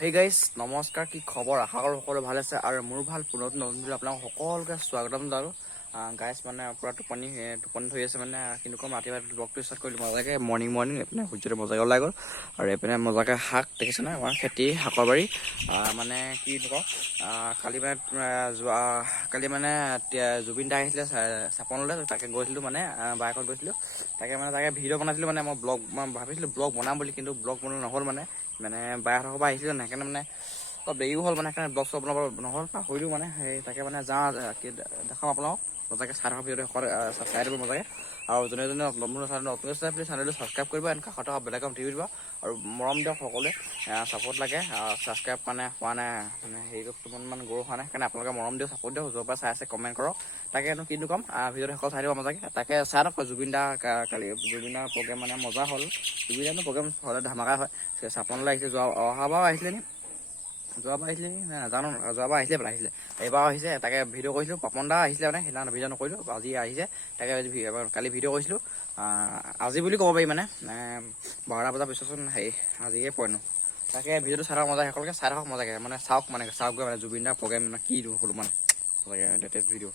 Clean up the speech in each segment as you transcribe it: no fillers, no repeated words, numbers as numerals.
Hey guys নমস্কাৰ, কি খবৰ? আশা কৰোঁ সকলো ভাল আছে আৰু মোৰ ভাল। পুনৰ নতুন ভিডিঅ' আপোনালোক সকলোকে স্বাগতম জনালোঁ। গাইজ মানে পূৰা টোপনি ধৰি আছে মানে, কিন্তু ক'ম ৰাতিপুৱা ব্লগটো ষ্টাৰ্ট কৰিলোঁ মজাকৈ মৰ্ণিং এইপিনে সূৰ্যটো মজাকৈ ওলাই গ'ল আৰু এইপিনে মজাকৈ শাক দেখিছে নহয়, আমাৰ খেতি শাকৰ বাৰী। মানে কি কওঁ, কালি মানে জুবিন দা আহিছিলে চাপনলৈ, তাকে গৈছিলোঁ মানে বাইকত গৈছিলোঁ। তাকে ভিডিঅ' বনাইছিলোঁ মানে, মই ভাবিছিলোঁ ব্লগ বনাম বুলি, কিন্তু ব্লগ বনোৱা নহ'ল মানে বাইহঁতৰ পৰা আহিছিলোঁ ন, সেইকাৰণে মানে অলপ দেৰিও হ'ল মানে, সেইকাৰণে ব্লগ চগ বনাব নহ'ল, পাহৰিলোঁ মানে। সেই তাকে মানে যাওঁ দেখাম আপোনালোকক মজাকৈ চাই থকা ভিডিঅ'টো চাই দিব মজাকৈ। আৰু যোনে নতুন চেনেলটো ছাবস্ক্ৰাইব কৰিব, এনেকৈ কাষত থকা বেল আইকন টিপি দিব আৰু মৰম দিয়ক সকলোৱে। ছাপৰ্ট লাগে, ছাবস্ক্ৰাইব মানে হোৱা নাই, মানে হেৰি কিমান গৌৰৱ হোৱা নাই, সেইকাৰণে আপোনালোকে মৰম দিয়ক, ছাপৰ্ট দিয়ক। য'ৰ পৰা চাই আছে কমেণ্ট কৰক। তাকেনো কিনো ক'ম, ভিডিঅ'টো শেষত চাই দিব মজাকৈ। তাকে চাই থাকক জুবিন দাৰ প্ৰগ্ৰেম মানে মজা হ'ল। জুবিন দাৰ প্ৰগ্ৰেম হ'লে ধামাকা হয়। চাপনলৈ আহিছে, অহাবাৰ আহিছিলে নি নাজানো, যোৱাবাৰ আহিছিলে এইবাৰ আহিছে। তাকে ভিডিঅ' কৰিছিলোঁ, পাপন দা আহিছিলে মানে, সেইদিনা ভিডিঅ' নকৰিলোঁ, আজি আহিছে। তাকে কালি ভিডিঅ' কৰিছিলোঁ, আজি বুলি ক'ব পাৰি মানে 12টা বজাৰ পিছতচোন আজিয়ে পৰেনো। তাকে ভিডিঅ'টো চাই থাকক মজাকৈ, সকলোকে চাই থাকক মজাকৈ, মানে চাওকগৈ মানে জুবিন দাৰ প্ৰগ্ৰেম মানে কি হ'লো মানে মজাকৈ লেটেষ্ট ভিডিঅ'।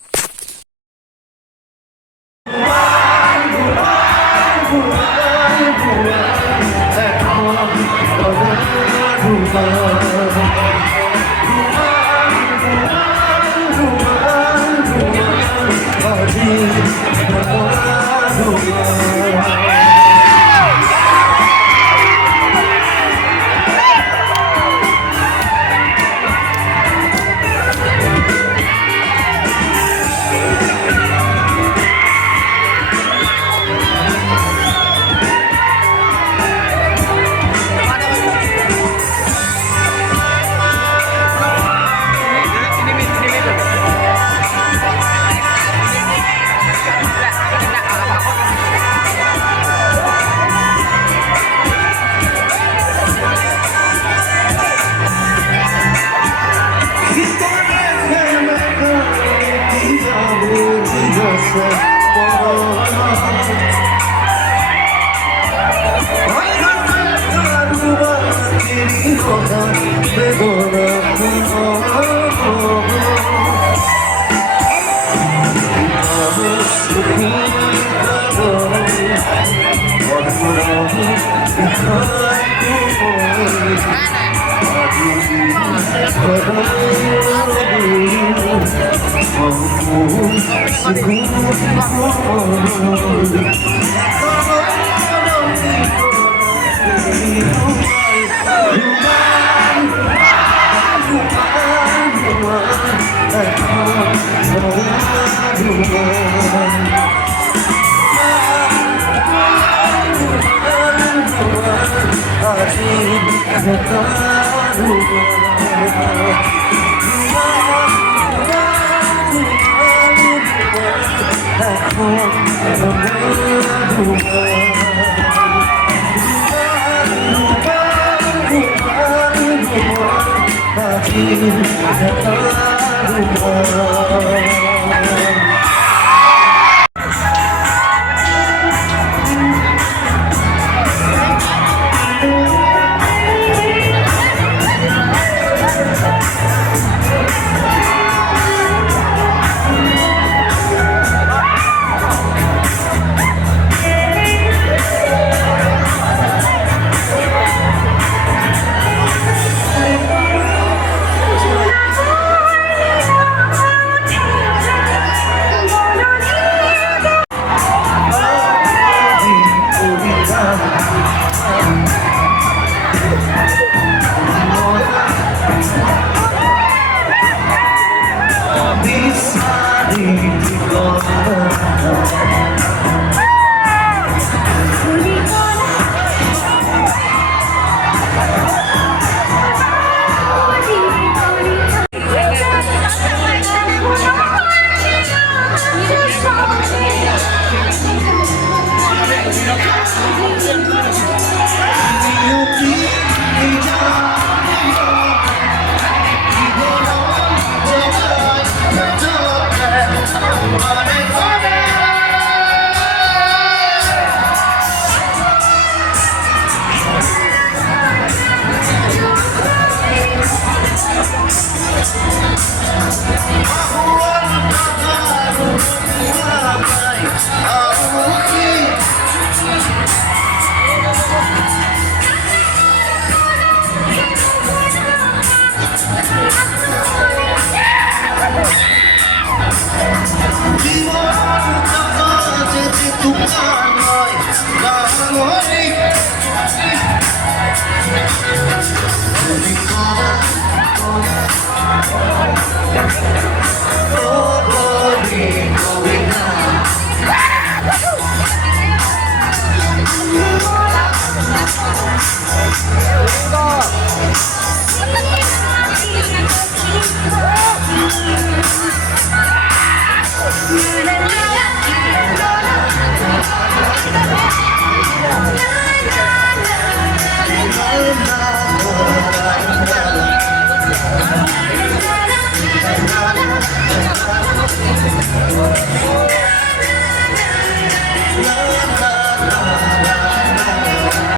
Oh